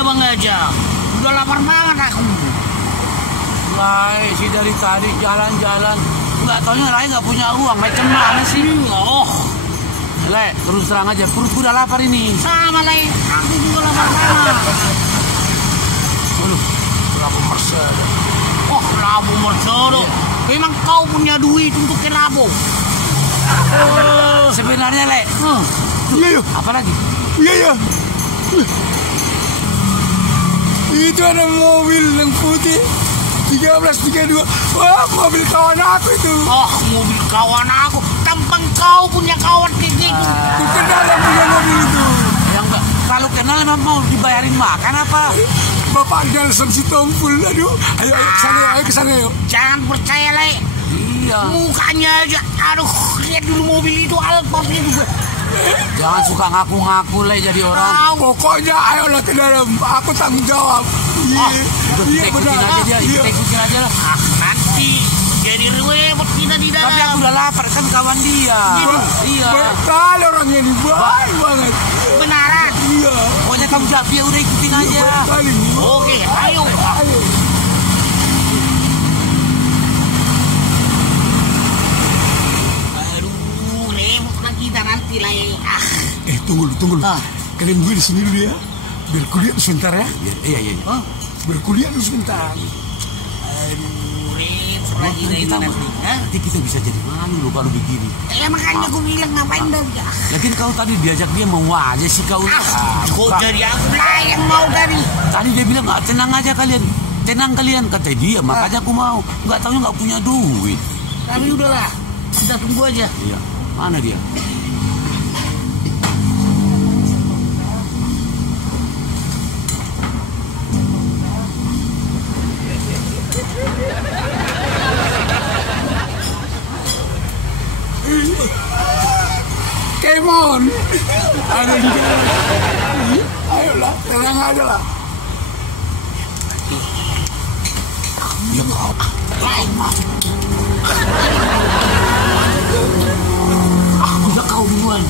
Bang aja, udah lapar banget aku. Lai, si dari tadi jalan-jalan, nggak taunya Lai nggak punya uang, macam mana sih? Oh, Le, terus terang aja, perut udah lapar ini. sama Lai, aku juga lapar banget. Aduh, labu mercado. Oh, labu mercado. Memang kau punya duit untuk ke labu? Sebenarnya Le, Iya, apa lagi? iya. Itu ada mobil yang putih 1332. Wah, mobil kawan aku itu. Oh, mobil kawan aku. Tampang kau punya kawan kayak gitu. Aku kenal yang punya mobil itu. Yang enggak, kalau kenal emang mau dibayarin makan apa? Bapak Nelson si Tompul. Aduh, ayo ke sana yuk. Jangan percaya, Le. Iya. Mukanya aja. Aduh, lihat dulu mobil itu Alphard juga. Jangan suka ngaku-ngaku Le jadi orang. Pokoknya ayolah ke dalam. Aku tanggung jawab. Udah kita ikutin aja dia, kita ikutin aja lah. Nanti jadi ribet kita di dalam. Tapi aku udah lapar kan kawan dia. Iya. Baik kali orangnya ini, baik banget. Benaran. Iya. Pokoknya kamu Japi udah ikutin aja. Baik kali. Oke, ayo. Ayo. Aduh, lemot lah kita nanti lah. Tunggu dulu. Kalian gue di sini dulu ya. Biar kuliah dulu sebentar ya. Iya. Biar kuliah dulu sebentar. Aduh, lemot lagi kita nanti. Nanti kita bisa jadi malu loh kalau begini. Ya makanya aku bilang ngapain dah ya. Lagian kau tadi diajak dia mau aja sih kau. Kok jadi aku lah yang mau tadi. Tadi dia bilang nggak tenang aja kalian. Tenang kalian kata dia, makanya aku mau. Nggak taunya nggak punya duit. Tapi udahlah, kita tunggu aja. Iya. Mana dia? Kemon. Ayolah, tenang aja lah. Ya kau. Udah kau duluan.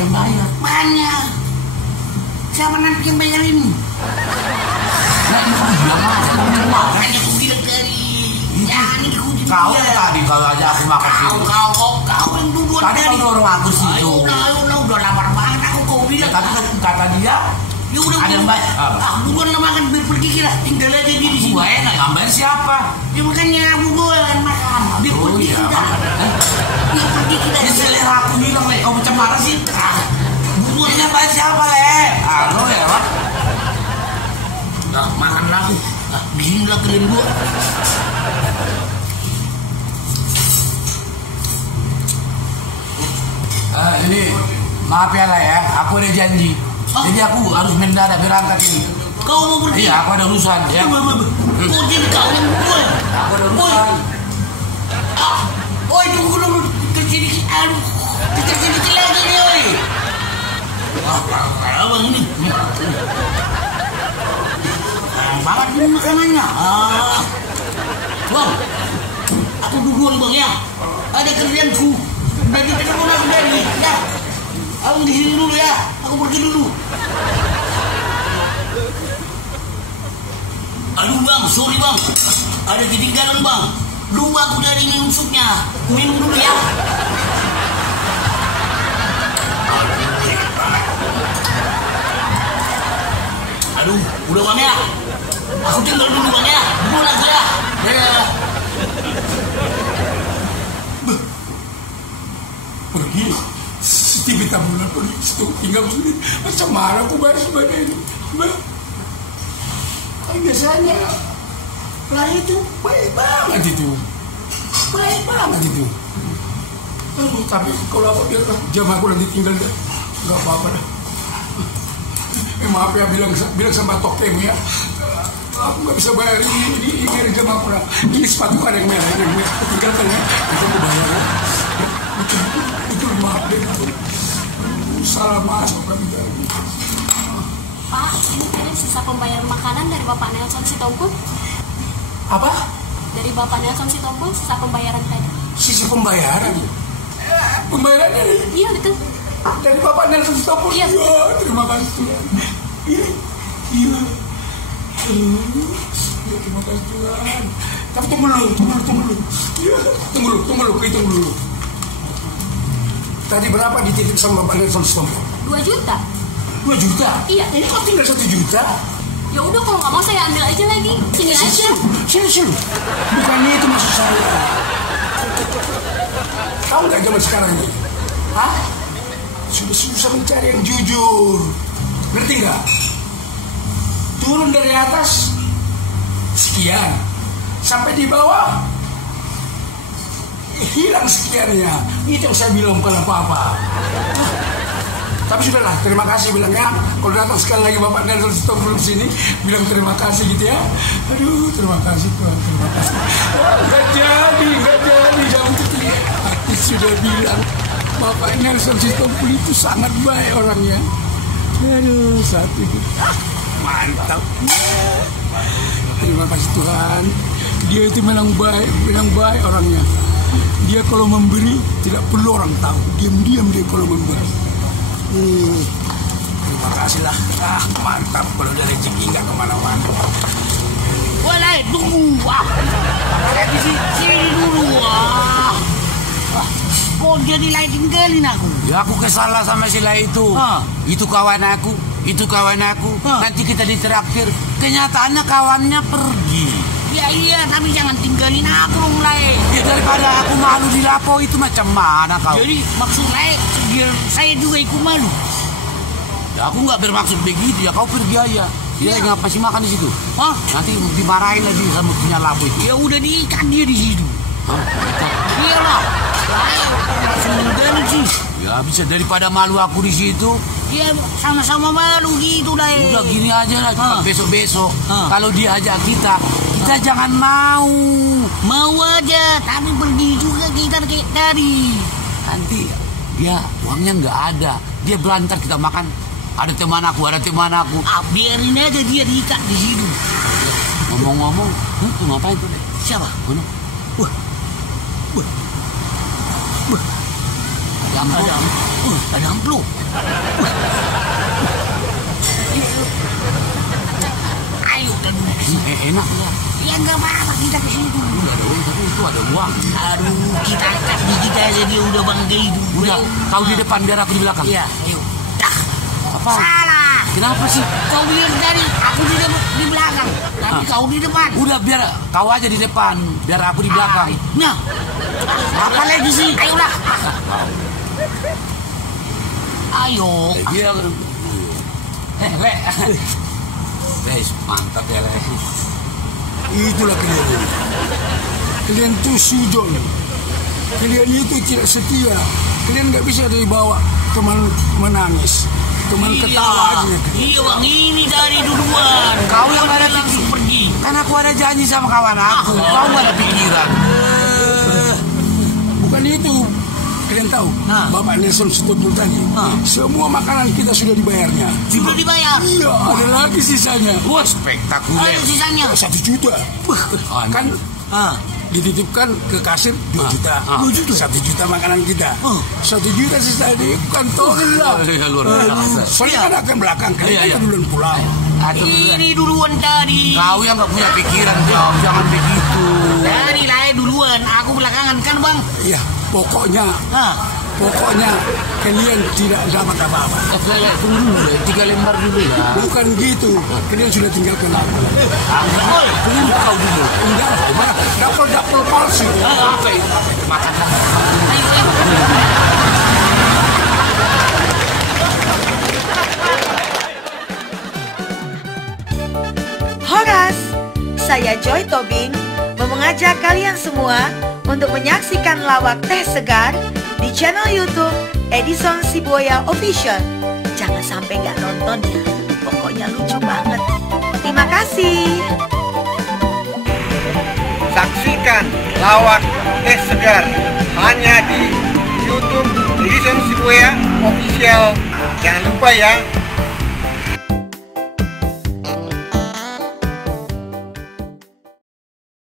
yang bayar. Mana? Siapa nanti yang bayarin? Nah, itu bilang aja kamu cuma. Makanya aku bilang tadi. Jangan ikutin Kau dia. tadi kalau aja aku makan situ. Kau yang duluan Tadi kau dorong aku situ. Udah lapar banget aku kau Ya, bilang. tapi kata dia Ya udah ada yang bayar. duluan lah makan biar pergi kita. Tinggal aja dia di sini. Gua enak yang bayar siapa? Ya makanya aku duluan makan. Biar Oh pergi iya, kita. Biar pergi kita. Ya selera aku bilang, Le, kau macam mana sih? Duluan yang bayar siapa, Le? Halo ya, Pak. Nah, makanlah aku. Nah, bismillah kalian dua. Ini maaf ya lah ya, aku ada janji. Jadi aku harus mendadak berangkat ini. Kau mau pergi? Iya, aku ada urusan ya. Kau jadi kau yang duluan. Aku ada urusan. Oi, tunggu dulu. Terjadi aduh. Terjadi lagi nih, oi. Abang ini. Banget ini makanannya. Bang, aku duluan bang ya. Ada kerjaanku. Dari telepon aku dari. Ya, abang di sini dulu ya. Aku pergi dulu. Aduh bang, sorry bang. Ada ketinggalan bang. Lupa aku dari minum supnya. Minum dulu ya. Aduh, udah bang ya. Aku tinggal dulu bang ya. Dulu aku ya. Dadah. Pergi. Tiba tabulan pergi. Situ tinggal sendiri. Macam mana aku bayar sebagai ini? Biasanya lari itu baik banget itu. Baik banget itu. Aduh, tapi kalau aku bilang jam aku nanti tinggal nggak apa-apa dah. Maaf ya bilang sama tokeng ya. Aku nggak bisa bayar ini jam aku lah. Ini sepatu ada yang merah, yang merah. Tinggalkan ya. Itu aku bayar ya. Itu maaf deh. Salah masuk kami tadi. Pak, ini tadi sisa pembayaran makanan dari Bapak Nelson Sitompul. Apa? Dari Bapak Nelson Sitompul, sisa pembayaran tadi. Sisi pembayaran? Pembayarannya nih? Iya, betul. Dari Bapak Nelson Sitompul? Iya. Ya, terima kasih Tuhan. Iya. Ya, terima kasih Tuhan. Tapi tunggu dulu. Ya, tunggu dulu, hitung dulu. Tadi berapa dititip sama Bapak Nelson Sitompul? 2 juta. 2 juta? Iya. Ini kok tinggal 1 juta? Ya udah, kalau nggak mau saya ambil aja lagi. Sini aja. Sini. Bukannya itu maksud saya. Tahu nggak zaman sekarang ini? Hah? Sudah susah mencari yang jujur. Ngerti nggak? Turun dari atas sekian, sampai di bawah hilang sekiannya. Itu yang saya bilang bukan apa-apa. Tapi sudahlah, terima kasih bilangnya. Kalau datang sekali lagi Bapak Nelson Sitompul di sini, bilang terima kasih gitu ya. Aduh, terima kasih Tuhan, terima kasih. Nggak jadi, jangan ketiga. Hati sudah bilang Bapak Nelson Sitompul itu sangat baik orangnya. Aduh, satu itu mantap. Terima kasih Tuhan. Dia itu memang baik orangnya. Dia kalau memberi tidak perlu orang tahu. Diam-diam dia kalau memberi. Terima kasih lah. Mantap kalau dia rezeki nggak kemana-mana. Walai, tunggu. Ada di sini dulu. Kok jadi lain tinggalin aku? Ya aku kesalah sama si Lai itu. Itu kawan aku. Nanti kita ditraktir. Kenyataannya kawannya pergi. Ya iya, tapi jangan tinggalin aku dong, Lai. Ya daripada aku malu di lapo itu macam mana kau? Jadi maksud Lai, biar saya juga ikut malu. Ya aku nggak bermaksud begitu ya, kau pergi aja. Dia nggak masih makan di situ. Hah? Nanti dimarahin lagi sama punya lapo itu. Ya udah diikat dia di situ. Iyalah. Semenjak sih. Ya bisa daripada malu aku di situ. Ya sama-sama malu gitu, Lai. Udah gini aja lah, besok-besok. Kalau dia ajak kita jangan mau. Mau aja, tapi pergi juga kita kayak tadi. Nanti dia uangnya nggak ada, dia belantar kita makan. Ada teman aku. Biarin aja dia diikat di situ. Ngomong-ngomong, itu ngapain tuh? Siapa? Mana? Wah. Ada amplop. enak ya. Ya nggak apa-apa, kita ke situ. Udah ada uang, tapi itu ada uang. Aduh, kita angkat di kita aja dia udah banggai dulu. Udah, kau di depan biar aku di belakang. Iya, ayo. Dah. Apa? Salah. Kenapa sih? Kau bilang tadi aku di belakang, tapi kau di depan. Udah biar kau aja di depan, biar aku di belakang. Nah, apa lagi sih? Ayolah. Ayo. Iya. Le. Guys, mantap ya, Le. Itulah kalian. Kalian tuh sujon. Kalian itu tidak setia. Kalian nggak bisa dibawa teman menangis, teman ketawa aja. Iya bang, ini dari duluan. Kau yang ada langsung pergi. Kan aku ada janji sama kawan aku. Kau nggak ada pikiran. Bukan itu. Kalian tahu, Bapak Nelson Sitompul tadi, semua makanan kita sudah dibayarnya. Sudah dibayar? Iya, ada lagi sisanya. Wah, spektakuler. Ada sisanya? 1 juta. Kan dititipkan ke kasir 2 juta. 2 juta. 1 juta makanan kita. 1 juta sisa di kantongin lah. Luar biasa. Soalnya kan akan belakang, kalian kan duluan pulang. Ini duluan tadi. Kau yang nggak punya pikiran, kau jangan begitu. Tadi lah duluan, aku belakangan kan bang. Iya, pokoknya kalian tidak dapat apa-apa. Tunggu dulu deh, 3 lembar dulu ya. Bukan gitu, kalian sudah tinggalkan aku. Tunggu kau dulu. Enggak, dapur palsu. Apa itu? Makan. Horas, saya Joy Tobing mau mengajak kalian semua untuk menyaksikan lawak teh segar di channel YouTube Edison Sibuaya Official. Jangan sampai nggak nonton ya, pokoknya lucu banget. Terima kasih. Saksikan lawak teh segar hanya di YouTube Edison Sibuaya Official. Jangan lupa ya.